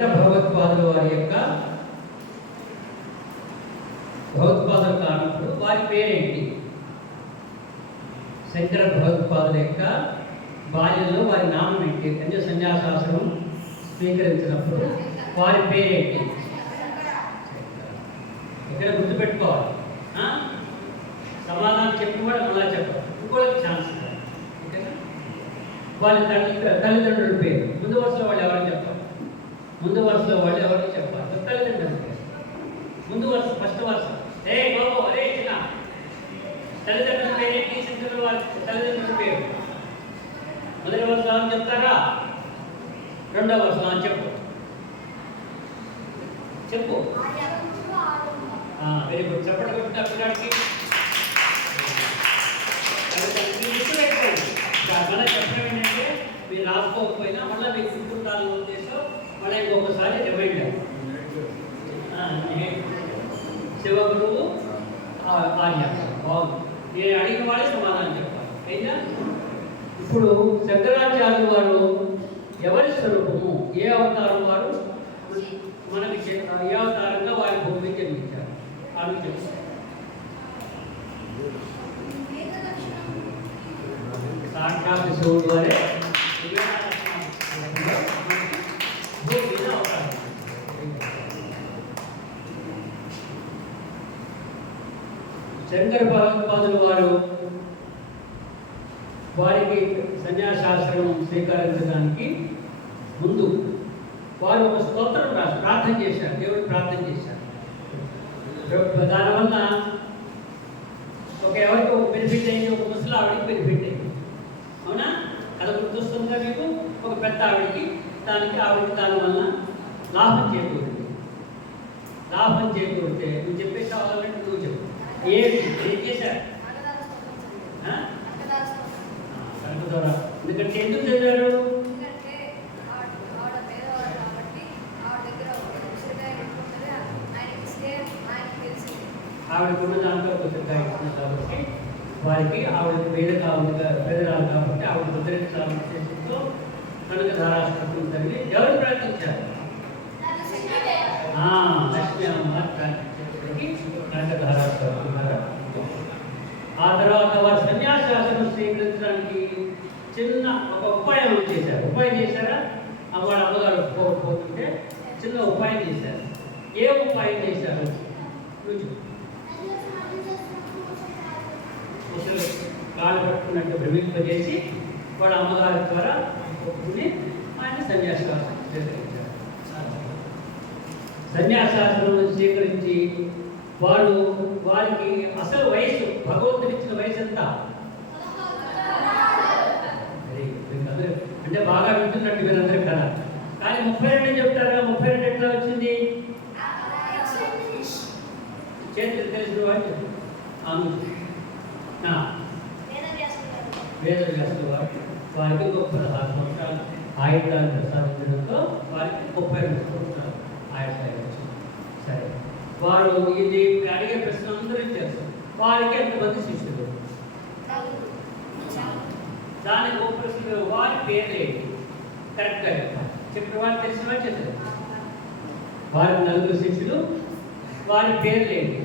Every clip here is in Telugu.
భగవత్పాదుల వారి యొక్క భగవత్పాదులు కానప్పుడు వారి పేరేంటి? శంకర భగవత్పాదుల యొక్క బాల్యంలో వారి నామం ఏంటి? అంటే సన్యాసాశ్రమం స్వీకరించినప్పుడు వారి పేరేంటి? ఇక్కడ గుర్తుపెట్టుకోవాలి. ఆ? సమాధానం చెప్పి కూడా మళ్ళా చెప్పాలి. ఇంకోటి ఛాన్స్ ఓకేనా? వాళ్ళ తల్లి తల్లిదండ్రుల పేరు. ముందు వరుసలో వాళ్ళు ఎవరని చెప్పాలి ముందు వరుసలో వాళ్ళు ఎవరికి చెప్పాలి? తల్లిదండ్రుల పేరు ముందు వరుస ఫస్ట్ వరుస. ఏ బాబు అరే చిన్న. తల్లిదండ్రుల పేరు తీసుకుంటున్న వారి తల్లిదండ్రుల పేరు. మొదటి వరుస అని చెప్తారా? రెండవ వరుస అని చెప్పు. చెప్పు. వెరీ గుడ్ చెప్పండి కొట్టిన పిల్లాడికి. మన చెప్పడం ఏంటంటే మీరు రాసుకోకపోయినా మళ్ళీ మీకు గుర్తుండాలని ఉద్దేశం మన ఇంకొకసారి రిమైండర్ శివగురువు ఆ- ఆర్య బాగుంది. నేను అడిగిన వాళ్ళే సమాధానం చెప్పాలి అయినా ఇప్పుడు శంకరాచార్యులు వారు ఎవరి స్వరూపము? ఏ అవతారం వారు? మనకి ఏ అవతారంగా వారి భూమి జన్మించారు? అని చెప్తారు సాక్షాత్ శివుడు వారే భూమి మీద అవతారం శంకర భగవత్పాదులు వారు వారికి సన్యాసాశ్రమం స్వీకరించడానికి ముందు వారు ఒక స్తోత్రం ప్రార్థన చేశారు దేవుడు ప్రార్థన చేశారు. దానివల్ల ఒక ఎవరికి ఒక బెనిఫిట్ అయింది ఒక ముసలి ఆవిడకి బెనిఫిట్ అయింది. అవునా? అది గుర్తొస్తుందా మీకు? ఒక పెద్ద ఆవిడకి దానికి ఆవిడకి దానివల్ల లాభం చేకూరింది. లాభం చేకూరితే నువ్వు చెప్పేసి అవ్వాలంటే నువ్వు చెప్పు. ఏం చేశారు? ఆ? కనుక ద్వారా ఎందుకంటే ఎందుకు చదివారు? ఆవిడకున్న దాంట్లో కొద్దిగా ఇచ్చిన కాబట్టి వారికి ఆవిడ పేద కావాలి పేదరాలు కాబట్టి ఆవిడ ఉద్ధరించాలని ఉద్దేశంతో కనుక ధారాష్ట్రం తల్లి ఎవరు ప్రార్థించారు ఆ, లక్ష్మీ అమ్మవారు ప్రార్థించేసరికి కనుక ధారాష్ట్రం ఆ తర్వాత వారు సన్యాసాసనం స్వీకరించడానికి చిన్న ఒక ఉపాయం చేశారు. ఉపాయం చేశారా? అమ్మాడు అమ్మగారు పోతుంటే చిన్న ఉపాయం చేశారు. ఏ ఉపాయం చేశారు? నువ్వు కాలు పట్టుకున్నట్టు భ్రమింపజేసి వాళ్ళ అమ్మగారి ద్వారా ఒప్పుకుని ఆయన సన్యాసాసనం స్వీకరించారు. సన్యాసాసనం స్వీకరించి వారు వారికి అసలు వయసు భగవంతుడిచ్చిన వయసు ఎంత అంటే బాగా వింటున్నట్టు మీరందరూ కదా కానీ ముప్పై రెండు చెప్తారా? ముప్పై రెండు ఎట్లా వచ్చింది? చేతులు తెలిసిన వాళ్ళు చెప్పు. వేద వ్యాసుల వారు వారికి గొప్ప పదహారు సంవత్సరాలు. ఆయుధాలు ప్రసాదించడంతో వారికి ముప్పై రెండు సంవత్సరాలు ఆయుధాలు వచ్చింది. సరే. వారు ఇది అడిగే ప్రశ్న అందరూ చేస్తారు వారికి ఎంతమంది శిష్యులు? దాని గొప్ప వారి పేరు కరెక్ట్గా కరెక్ట్ చెప్పిన వారు తెలిసిన వారు చెప్పారు. వారి నలుగురు శిష్యులు వారి పేర్లేంటి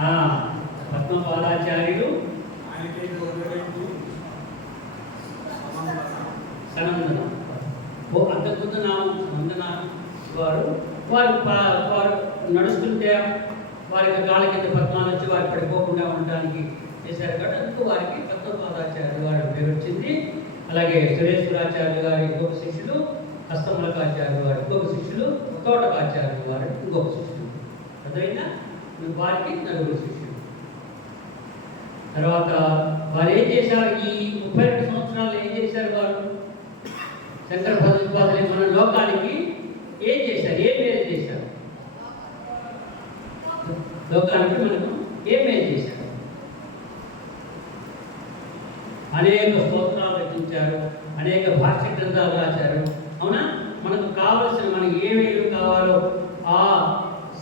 ఆ? పద్మపాదాచార్యులు. సనందన. ఓ అంతకుముందు నా వందనా వారు వారు వారు నడుస్తుంటే వారికి కాళ్ళ కింద పద్మాలు వచ్చి వారు పడిపోకుండా ఉండడానికి చేశారు కాబట్టి అందుకు వారికి తత్వపాదాచార్య వారి పేరు వచ్చింది. అలాగే సురేశ్వరాచార్య గారి ఇంకొక శిష్యులు హస్తమలకాచార్య వారి ఇంకొక శిష్యులు తోటకాచార్య గారు ఇంకొక శిష్యులు. అదైనా వారికి నలుగురు శిష్యులు. తర్వాత వారు ఏం చేశారు? ఈ ముప్పై రెండు సంవత్సరాలు ఏం చేశారు వారు? శంకర భగవత్పాదులు మన లోకానికి ఏం చేశారు? ఏం మేలు చేశారు? లోకానికి మనకు ఏ మేలు చేశారు? అనేక స్తోత్రాలు రచించారు అనేక భాష గ్రంథాలు రాశారు. అవునా? మనకు కావలసిన మనకి ఏమేమి కావాలో ఆ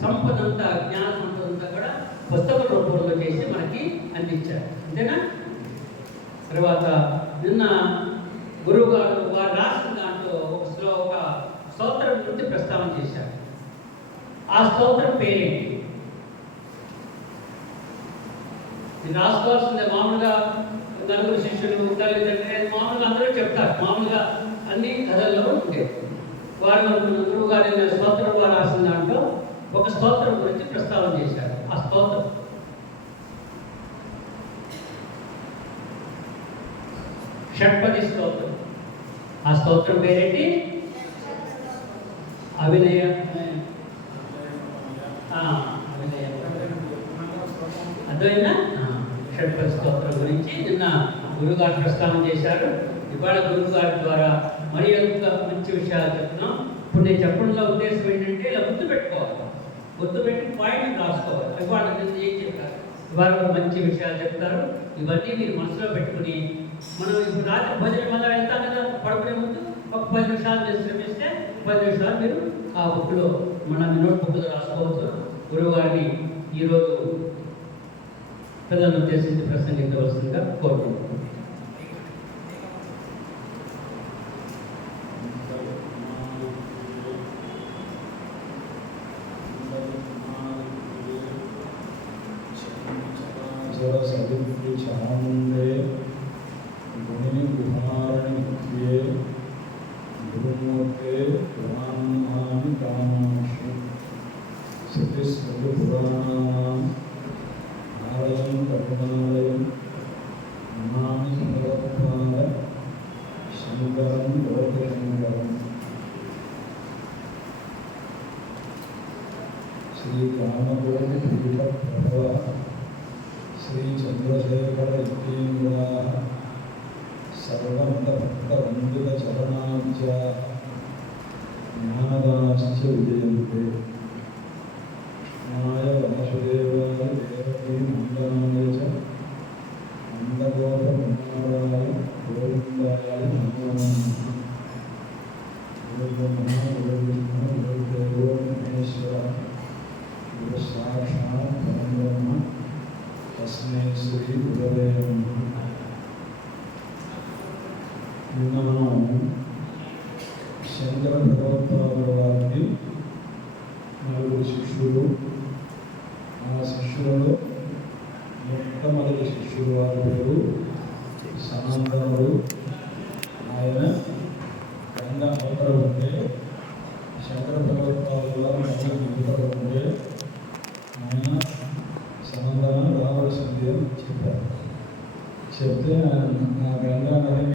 సంపద అంతా జ్ఞాన సంపద అంతా కూడా పుస్తక రూపంలో చేసి మనకి అందించారు. అంతేనా? తర్వాత నిన్న గురువు గారు వారు రాసిన దాంట్లో ఒక శ్లో ఒక స్తోత్రం గురించి ప్రస్తావన చేశారు. ఆ స్తోత్రం పేరేంటి? ఇది రాసుకోవాల్సిందే మామూలుగా నలుగురు శిష్యులు తల్లిదండ్రులు మామూలుగా అందరూ చెప్తారు. మామూలుగా అన్ని కథల్లో ఉంటాయి వారు గురువు గారి స్తోత్రం వారు రాసిన దాంట్లో ఒక స్తోత్రం గురించి ప్రస్తావన చేశారు. ఆ స్తోత్రం. షట్పది స్తోత్రం. ఆ స్తోత్రం పేరేంటి? అభినయ అభినయ. అర్థమైందా? షట్పది స్తోత్రం గురించి నిన్న గురుగారు ప్రస్తావన చేశారు. ఇవాళ గురుగారి ద్వారా మరి యొక్క మంచి విషయాలు చెప్తున్నాం. ఇప్పుడు నేను చెప్పడంలో ఉద్దేశం ఏంటంటే ఇలా గుర్తుపెట్టుకోవాలి గుర్తుపెట్టి పాయింట్ రాసుకోవాలి. ఇవాళ నిన్న ఏం చెప్పారు ఇవాళ కూడా మంచి విషయాలు చెప్తారు. ఇవన్నీ మీరు మనసులో పెట్టుకుని మనం ఇప్పుడు రాత్రి భజన మళ్ళీ వెళ్తాం కదా? పడుకునే ముందు ఒక పది నిమిషాలు మీరు సార్ మీరు? ఆ బుక్లో మన నోట్ బుక్లో రాసుకోవచ్చు. గురువు గారిని ఈరోజు పిల్లలను ఉద్దేశించి ప్రసంగించవలసిందిగా కోరుకుంటున్నాను. శ్రీ రామగురు పీఠ ప్రభవ శ్రీ చంద్రశేఖర యతీంద్రా సర్వంత చరణాంచ జ్ఞానదాశ్చ విజయంతే మాయ వాసుదేవాయ దేవకీ చ గోవిందాయ నమో నమః గురుబ్రహ్మ గురువిష్ణు గురుదేవో మహేశ్వర గురు సాక్షాత్ పరబ్రహ్మ తస్మై శ్రీ గురవే నమః నిన్న మనం శంకర భగవత్పాదుల వారికి నలుగురు శిష్యులు ఆ శిష్యులలో మొట్టమొదటి శిష్యుడు వారి పేరు సనాతనుడు